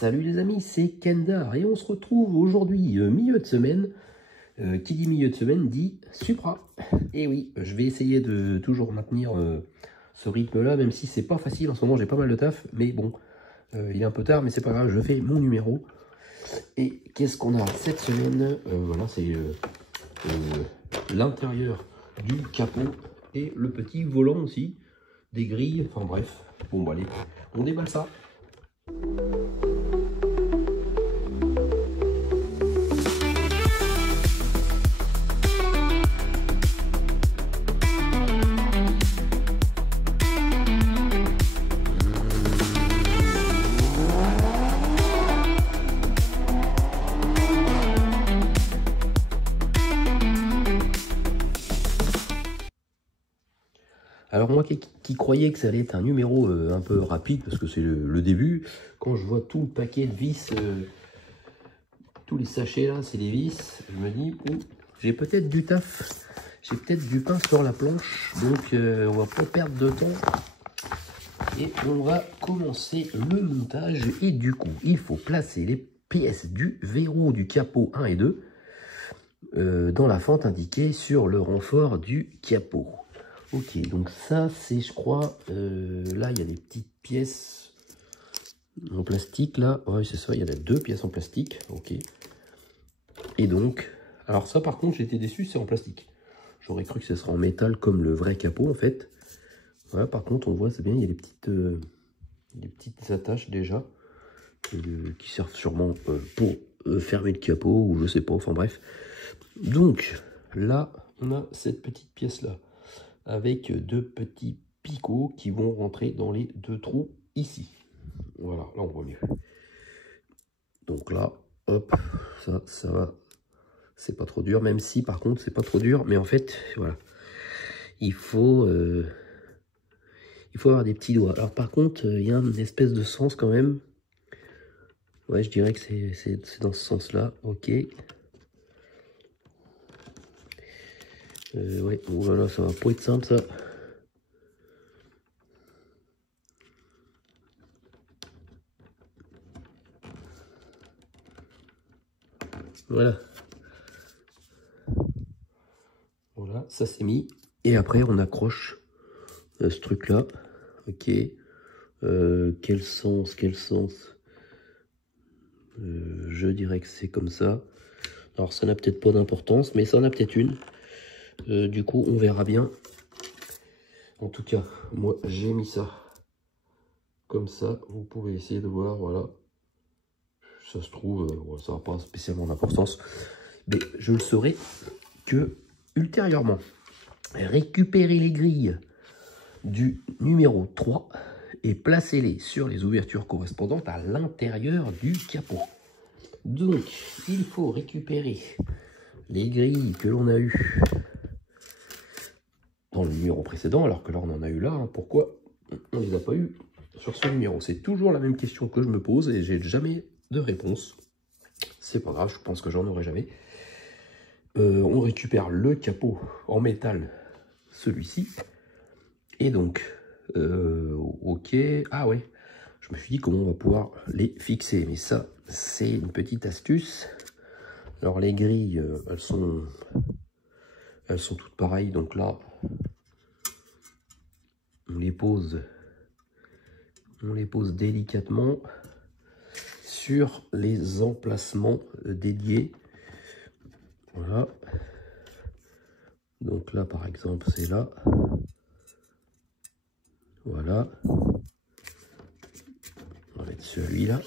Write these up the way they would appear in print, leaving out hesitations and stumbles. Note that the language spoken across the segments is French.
Salut les amis, c'est Kendar et on se retrouve aujourd'hui milieu de semaine. Qui dit milieu de semaine dit Supra. Et oui, je vais essayer de toujours maintenir ce rythme-là, même si c'est pas facile. En ce moment, j'ai pas mal de taf, mais bon, il est un peu tard, mais c'est pas grave, je fais mon numéro. Et qu'est-ce qu'on a cette semaine? Voilà, c'est l'intérieur du capot et le petit volant aussi, des grilles, enfin bref. Bon, bah allez, on déballe ça. Alors moi qui croyais que ça allait être un numéro un peu rapide, parce que c'est le début, quand je vois tout le paquet de vis, tous les sachets là, c'est des vis, je me dis, oh, j'ai peut-être du taf, j'ai peut-être du pain sur la planche, donc on va pas perdre de temps. Et on va commencer le montage, et du coup, il faut placer les pièces du verrou du capot 1 et 2 dans la fente indiquée sur le renfort du capot. Ok, donc ça c'est, je crois, là il y a des petites pièces en plastique là, ouais c'est ça, il y a deux pièces en plastique, ok. Et donc, alors ça par contre j'étais déçu, c'est en plastique. J'aurais cru que ce serait en métal comme le vrai capot en fait. Voilà, par contre on voit, c'est bien, il y a des petites attaches déjà, qui servent sûrement pour fermer le capot ou je sais pas, enfin bref. Donc là on a cette petite pièce là, avec deux petits picots qui vont rentrer dans les deux trous ici. Voilà, là on voit mieux. Donc là, hop, ça va. C'est pas trop dur, même si par contre c'est pas trop dur, mais en fait, voilà. Il faut avoir des petits doigts. Alors par contre, il y a une espèce de sens quand même. Ouais, je dirais que c'est dans ce sens-là, ok. Ouais, oh là là, ça va pas être simple ça. Voilà. Voilà, ça c'est mis. Et après, on accroche ce truc-là. Ok. Quel sens? Je dirais que c'est comme ça. Alors, ça n'a peut-être pas d'importance, mais ça en a peut-être une. Du coup, on verra bien. En tout cas, moi, j'ai mis ça comme ça. Vous pouvez essayer de voir, voilà. Ça se trouve, ça n'a pas spécialement d'importance. Mais je le saurai que ultérieurement. Récupérez les grilles du numéro 3 et placez-les sur les ouvertures correspondantes à l'intérieur du capot. Donc, il faut récupérer les grilles que l'on a eues dans le numéro précédent, alors que là, on en a eu là. Hein. Pourquoi on ne les a pas eues sur ce numéro? C'est toujours la même question que je me pose et j'ai jamais de réponse. C'est pas grave, je pense que j'en aurai jamais. On récupère le capot en métal, celui-ci. Et donc, ok, ah ouais, je me suis dit comment on va pouvoir les fixer, mais ça, c'est une petite astuce. Alors les grilles, elles sont toutes pareilles, donc là, on les pose délicatement sur les emplacements dédiés. Voilà. Donc là, par exemple, c'est là. Voilà. On va mettre celui-là.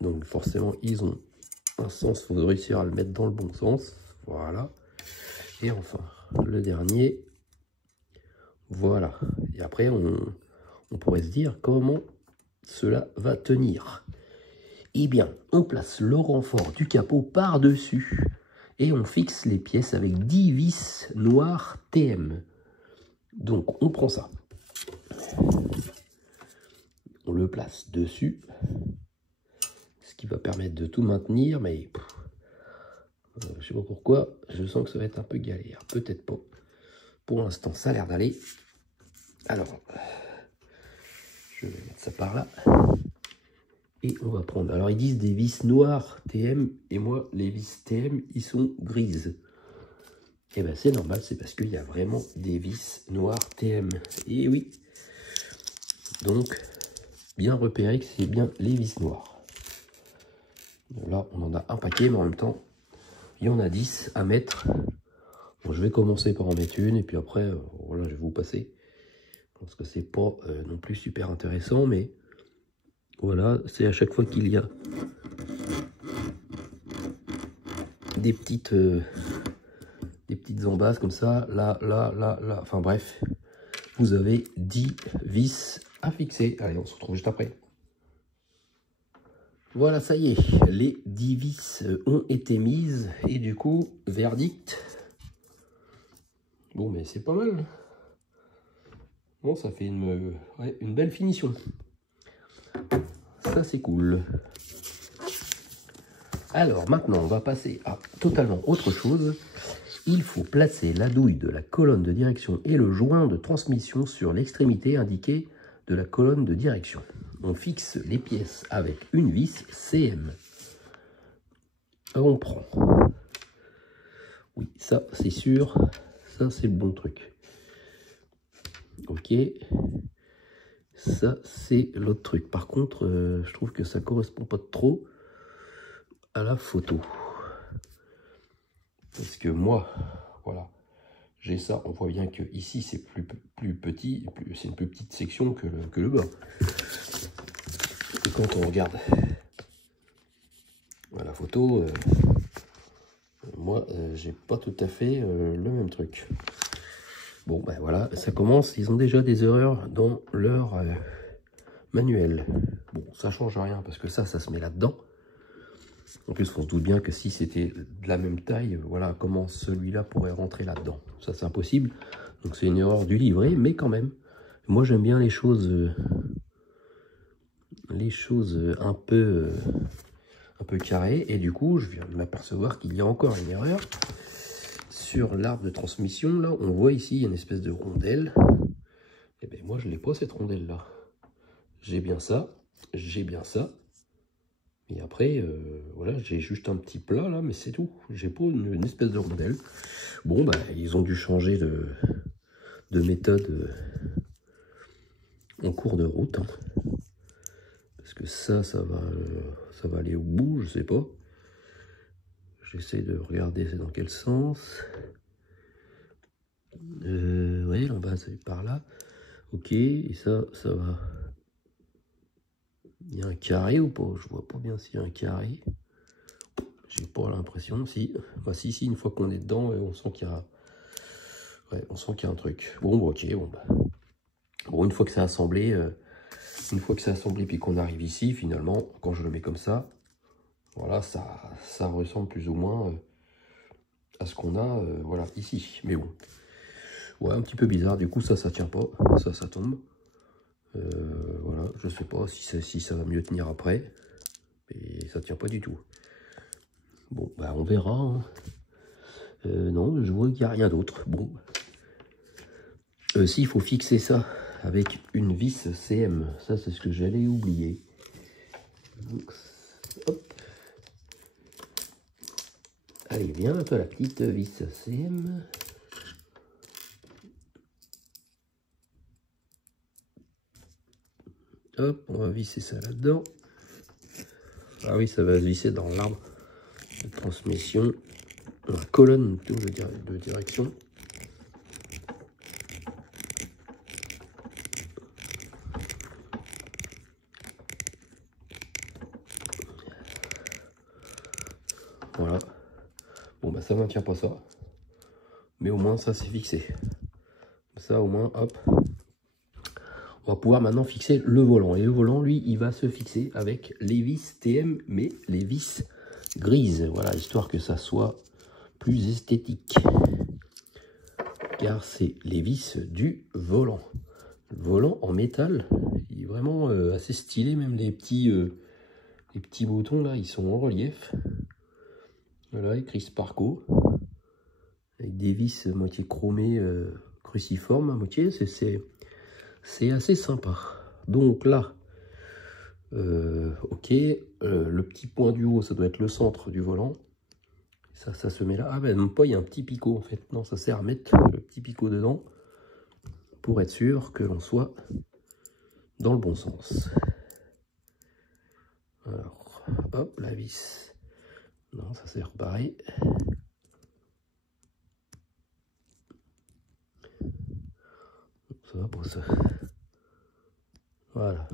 Donc forcément, ils ont un sens. Il faut réussir à le mettre dans le bon sens. Voilà. Et enfin, le dernier. Voilà. Et après, on pourrait se dire comment cela va tenir. Eh bien, on place le renfort du capot par-dessus. Et on fixe les pièces avec 10 vis noires TM. Donc, on prend ça. On le place dessus. Ce qui va permettre de tout maintenir. Mais je sais pas pourquoi. Je sens que ça va être un peu galère. Peut-être pas. Pour l'instant, ça a l'air d'aller. Alors, je vais mettre ça par là. Et on va prendre. Alors ils disent des vis noires TM, et moi les vis TM ils sont grises. Et ben c'est normal, c'est parce qu'il y a vraiment des vis noires TM. Et oui. Donc bien repérer que c'est bien les vis noires. Là on en a un paquet, mais en même temps il y en a 10 à mettre. Bon, je vais commencer par en mettre une, et puis après voilà, je vais vous passer. Parce que c'est pas non plus super intéressant, mais voilà, c'est à chaque fois qu'il y a des petites embasses comme ça, là, enfin bref, vous avez 10 vis à fixer. Allez, on se retrouve juste après. Voilà, ça y est, les 10 vis ont été mises, et du coup, verdict. Bon, mais c'est pas mal. Bon, ça fait une belle finition. Ça, c'est cool. Alors, maintenant, on va passer à totalement autre chose. Il faut placer la douille de la colonne de direction et le joint de transmission sur l'extrémité indiquée de la colonne de direction. On fixe les pièces avec une vis CM. On prend. Oui, ça, c'est sûr. Ça, c'est le bon truc. Ok. Ça, c'est l'autre truc. Par contre, je trouve que ça correspond pas trop à la photo. Parce que moi, voilà, j'ai ça. On voit bien que ici, c'est plus petit. C'est une plus petite section que le bas. Et quand on regarde la photo, moi, j'ai pas tout à fait le même truc. Bon, ben voilà, ça commence. Ils ont déjà des erreurs dans leur manuel. Bon, ça change rien parce que ça se met là-dedans. En plus, on se doute bien que si c'était de la même taille, voilà comment celui-là pourrait rentrer là-dedans. Ça, c'est impossible. Donc, c'est une erreur du livret, mais quand même. Moi, j'aime bien les choses un peu carrées. Et du coup, je viens de m'apercevoir qu'il y a encore une erreur. Sur l'arbre de transmission, là, on voit ici une espèce de rondelle. Et bien, moi, je n'ai pas cette rondelle-là. J'ai bien ça, et après, voilà, j'ai juste un petit plat là, mais c'est tout. J'ai pas une espèce de rondelle. Bon, bah, ils ont dû changer de méthode en cours de route. Hein. Parce que ça va aller au bout, je sais pas. J'essaie de regarder c'est dans quel sens. Oui, en bas, c'est par là. Ok, et ça va. Il y a un carré ou pas? Je vois pas bien s'il y a un carré. J'ai pas l'impression. Si. Bah, si, une fois qu'on est dedans, on sent qu'il y a. Ouais, on sent qu'il y a un truc. Bon, bah, ok, bon, bah. Bon, une fois que c'est assemblé, puis qu'on arrive ici, finalement, quand je le mets comme ça, voilà, ça ressemble plus ou moins à ce qu'on a, voilà, ici. Mais bon. Ouais, un petit peu bizarre. Du coup, ça tient pas. Ça tombe. Voilà, je sais pas si ça va mieux tenir après. Mais ça tient pas du tout. Bon, bah on verra. Hein. Non, je vois qu'il n'y a rien d'autre. Bon. S'il faut fixer ça avec une vis CM, ça c'est ce que j'allais oublier. Donc, hop. Allez, viens un peu la petite vis CM. Hop, on va visser ça là-dedans. Ah oui, ça va se visser dans l'arbre de transmission, dans la colonne de direction. Voilà. Bon, bah ça maintient pas ça. Mais au moins, ça c'est fixé. Ça, au moins, hop. On va pouvoir maintenant fixer le volant. Et le volant, lui, il va se fixer avec les vis TM, mais les vis grises. Voilà, histoire que ça soit plus esthétique. Car c'est les vis du volant. Le volant en métal, il est vraiment assez stylé. Même les petits boutons, là, ils sont en relief. Voilà, écrit Sparco. Avec des vis moitié chromées, cruciformes à moitié. C'est assez sympa. Donc là, Ok, le petit point du haut, ça doit être le centre du volant. Ça se met là. Ah ben même pas, il y a un petit picot en fait. Non, ça sert à mettre le petit picot dedans pour être sûr que l'on soit dans le bon sens. Alors, hop, la vis. Non, ça sert pareil. Ça va pour ça. Voilà.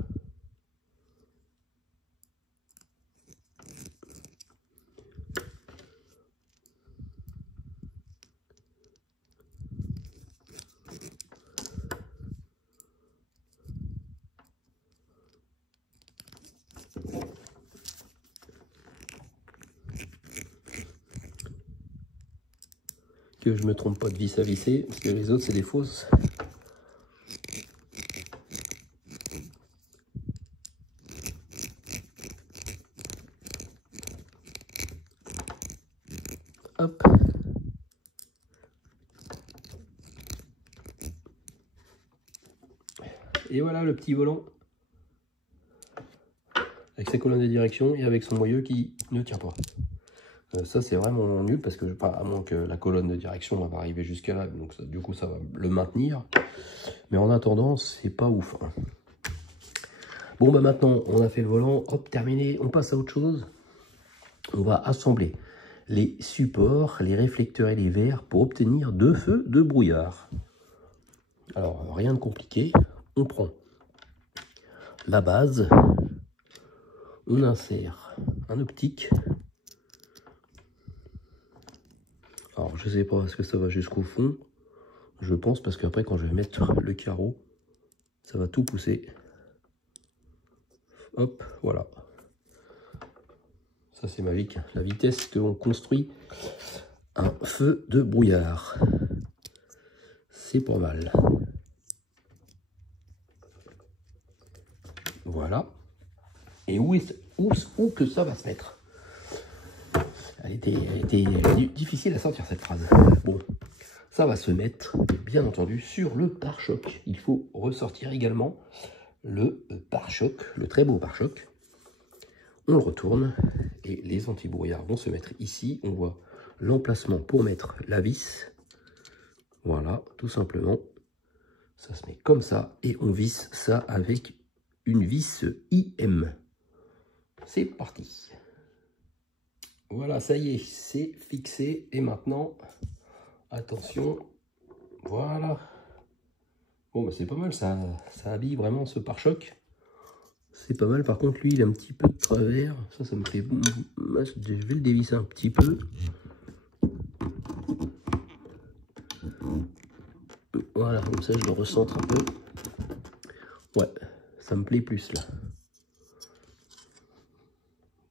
Que je me trompe pas de vis à visser, parce que les autres c'est des fausses. Hop. Et voilà le petit volant. Avec sa colonne de direction et avec son moyeu qui ne tient pas. Ça c'est vraiment nul parce que, à moins que la colonne de direction va arriver jusqu'à là, donc ça, du coup ça va le maintenir. Mais en attendant, c'est pas ouf. Hein. Bon bah maintenant on a fait le volant, hop, terminé, on passe à autre chose. On va assembler les supports, les réflecteurs et les verres pour obtenir 2 feux de brouillard. Alors rien de compliqué, on prend la base, on insère un optique. Alors je sais pas, est-ce que ça va jusqu'au fond? Je pense, parce qu'après quand je vais mettre le carreau, ça va tout pousser. Hop, voilà. Ça c'est magique, la vitesse que l'on construit un feu de brouillard. C'est pas mal. Voilà. Et où que ça va se mettre? Elle était difficile à sortir cette phrase. Bon, ça va se mettre, bien entendu, sur le pare-choc. Il faut ressortir également le pare-choc, le très beau pare-choc. On le retourne et les anti-brouillards vont se mettre ici. On voit l'emplacement pour mettre la vis. Voilà, tout simplement. Ça se met comme ça et on visse ça avec une vis IM. C'est parti. Voilà, ça y est, c'est fixé. Et maintenant, attention, voilà. Bon, bah c'est pas mal, ça habille vraiment ce pare-choc. C'est pas mal. Par contre, lui, il a un petit peu de travers. Ça me fait... Je vais le dévisser un petit peu. Voilà, comme ça, je le recentre un peu. Ouais, ça me plaît plus, là.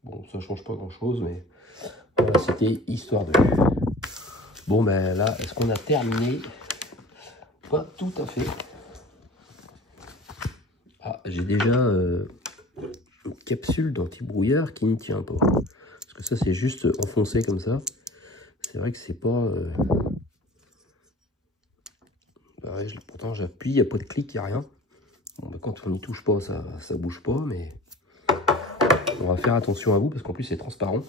Bon, ça change pas grand-chose, mais... Voilà, c'était histoire de... Bon, ben là, est-ce qu'on a terminé? Pas tout à fait. Ah, j'ai déjà une capsule d'anti-brouillard qui ne tient pas. Parce que ça, c'est juste enfoncé comme ça. C'est vrai que c'est pas... Bah ouais, pourtant, j'appuie, il n'y a pas de clic, il n'y a rien. Bon, bah, quand on n'y touche pas, ça bouge pas, mais... On va faire attention à vous, parce qu'en plus, c'est transparent.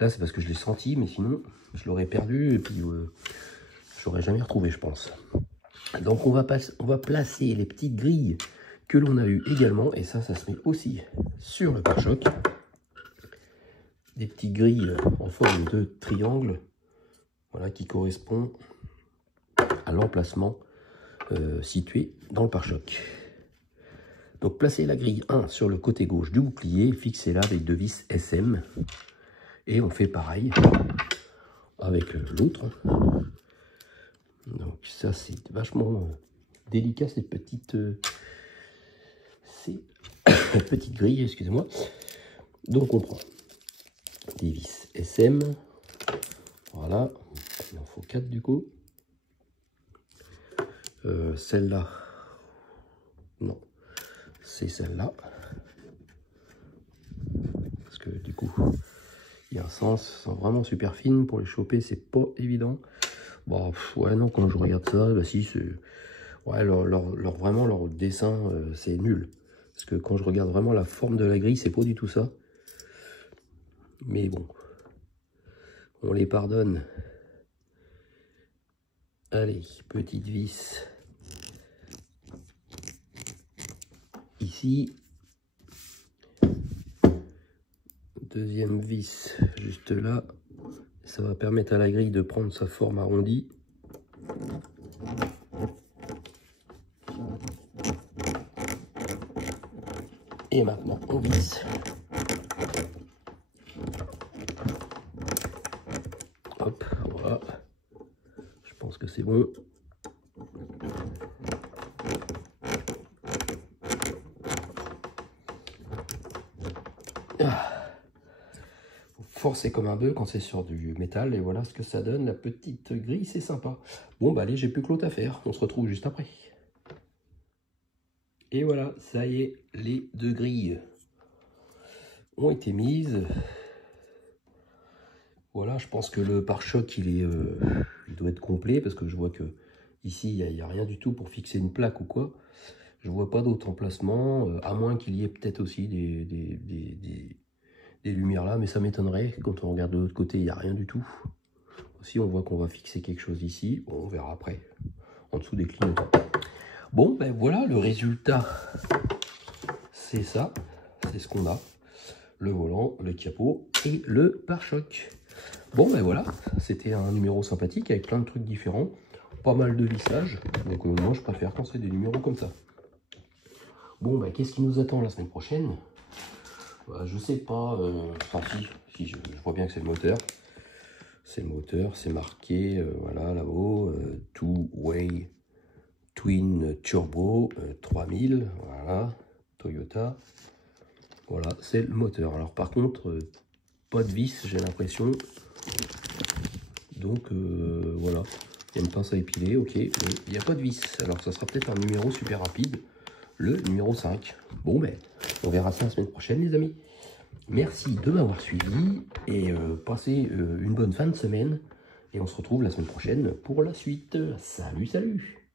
Là, c'est parce que je l'ai senti, mais sinon, je l'aurais perdu, et puis je l'aurais jamais retrouvé, je pense. Donc, on va placer les petites grilles que l'on a eu également, et ça se met aussi sur le pare-choc. Des petites grilles en forme de triangle, voilà, qui correspond à l'emplacement situé dans le pare-choc. Donc placez la grille 1 sur le côté gauche du bouclier, fixez-la avec 2 vis SM, et on fait pareil avec l'autre. Donc ça c'est vachement délicat, cette petite grille, excusez-moi. Donc on prend des vis SM, voilà, il en faut 4 du coup. Celle-là, non, c'est celle-là, parce que du coup il y a un sens, sont vraiment super fines pour les choper, c'est pas évident. Bon, ouais, non, quand je regarde ça, bah si, c'est... Ouais, vraiment, leur dessin, c'est nul. Parce que quand je regarde vraiment la forme de la grille, c'est pas du tout ça. Mais bon, on les pardonne. Allez, petite vis. Ici. Deuxième vis juste là. Ça va permettre à la grille de prendre sa forme arrondie. Et maintenant on visse. Hop, voilà. Je pense que c'est bon. Forcer comme un bœuf quand c'est sur du métal, et voilà ce que ça donne. La petite grille, c'est sympa. Bon bah allez, j'ai plus que l'autre à faire, on se retrouve juste après. Et voilà, ça y est, les deux grilles ont été mises. Voilà, je pense que le pare-choc il doit être complet, parce que je vois que ici il n'y a rien du tout pour fixer une plaque ou quoi. Je vois pas d'autre emplacement, à moins qu'il y ait peut-être aussi des lumières là, mais ça m'étonnerait. Quand on regarde de l'autre côté, il n'y a rien du tout. Aussi, on voit qu'on va fixer quelque chose ici. Bon, on verra après, en dessous des clignotants. Bon, ben voilà, le résultat, c'est ça. C'est ce qu'on a. Le volant, le capot et le pare-choc. Bon, ben voilà, c'était un numéro sympathique avec plein de trucs différents. Pas mal de vissage. Donc, moi, je préfère quand c'est des numéros comme ça. Bon, ben qu'est-ce qui nous attend la semaine prochaine? Je sais pas, enfin si je vois bien que c'est le moteur. C'est le moteur, c'est marqué, voilà, là-haut, Two-Way Twin Turbo 3000, voilà, Toyota. Voilà, c'est le moteur. Alors par contre, pas de vis, j'ai l'impression. Donc voilà, il y a une pince à épiler, ok, mais il n'y a pas de vis. Alors ça sera peut-être un numéro super rapide, le numéro 5. Bon, ben, on verra ça la semaine prochaine, les amis. Merci de m'avoir suivi et passez une bonne fin de semaine. Et on se retrouve la semaine prochaine pour la suite. Salut, salut!